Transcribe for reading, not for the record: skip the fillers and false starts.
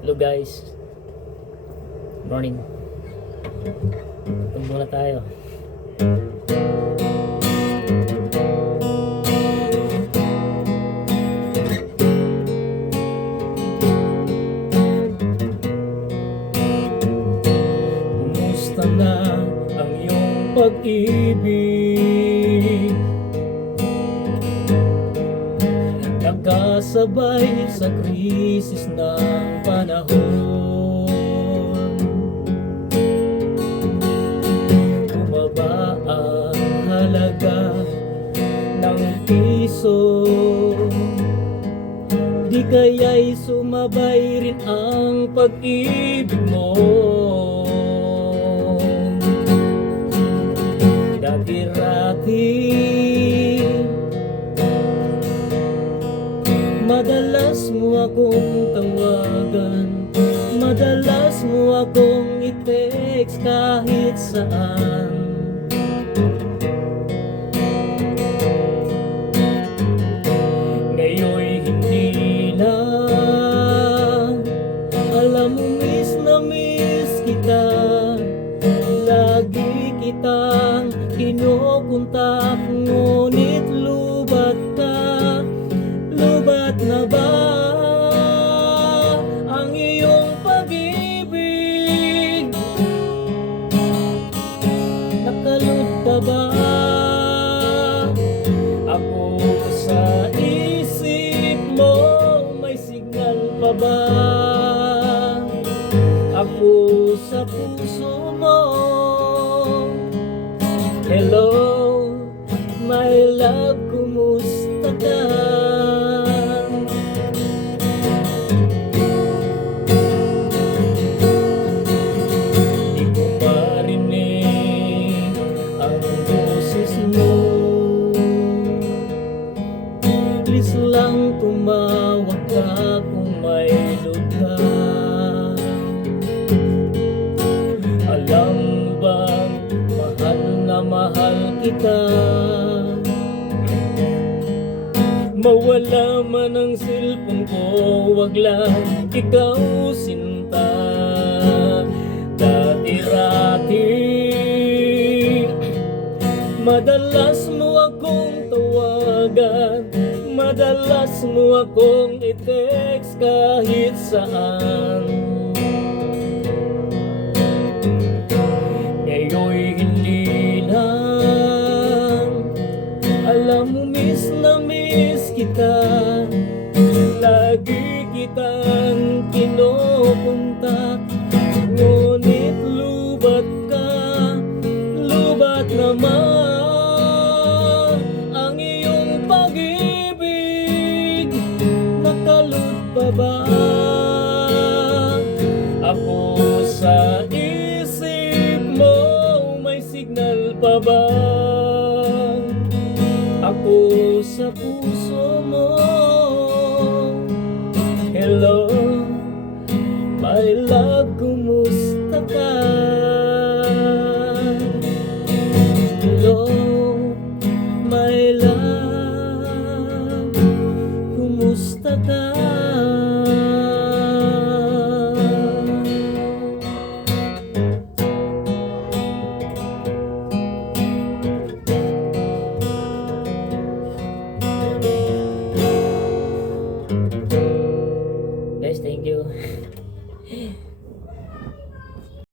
Hello guys. Good morning. Ito muna tayo. Kumusta na ang iyong pag-ibig? Nagkasabay sa krisis ng panahon. Bumaba ang halaga ng piso, di kaya'y sumabay rin ang pag-ibig mo. Dati-rati madalas mo akong tawagan, madalas mo akong i-text kahit saan. Ngayon'y hindi na, alam mo miss na miss kita. Lagi kitang kinukontak, ngunit lubat ka. Lubat na ba ang iyong pag-ibig? Nakalot pa ba ako sa isip mo? May signal pa ba ako sa puso mo? Hello, my love, kumusta ka? Di ko marinig ang boses mo. Please lang tumawag ka kung may lugar. Alam mo bang mahal na mahal kita? Mawala man ang cellphone ko, wag lang ikaw sinta. Dati-rati madalas mo akong tawagan, madalas mo akong i-text kahit saan. Ngayon'y hindi lang, alam mo miss na miss kita. Lagi kitang kinukontak, ngunit lubat ka. Lubat naman ang iyong pag-ibig. Nakalot pa ba ako sa isip mo? May signal pa ba ako sa puso mo? Hello, my love, kumusta ka? Hello, my love, kumusta ka? Guys, thank you.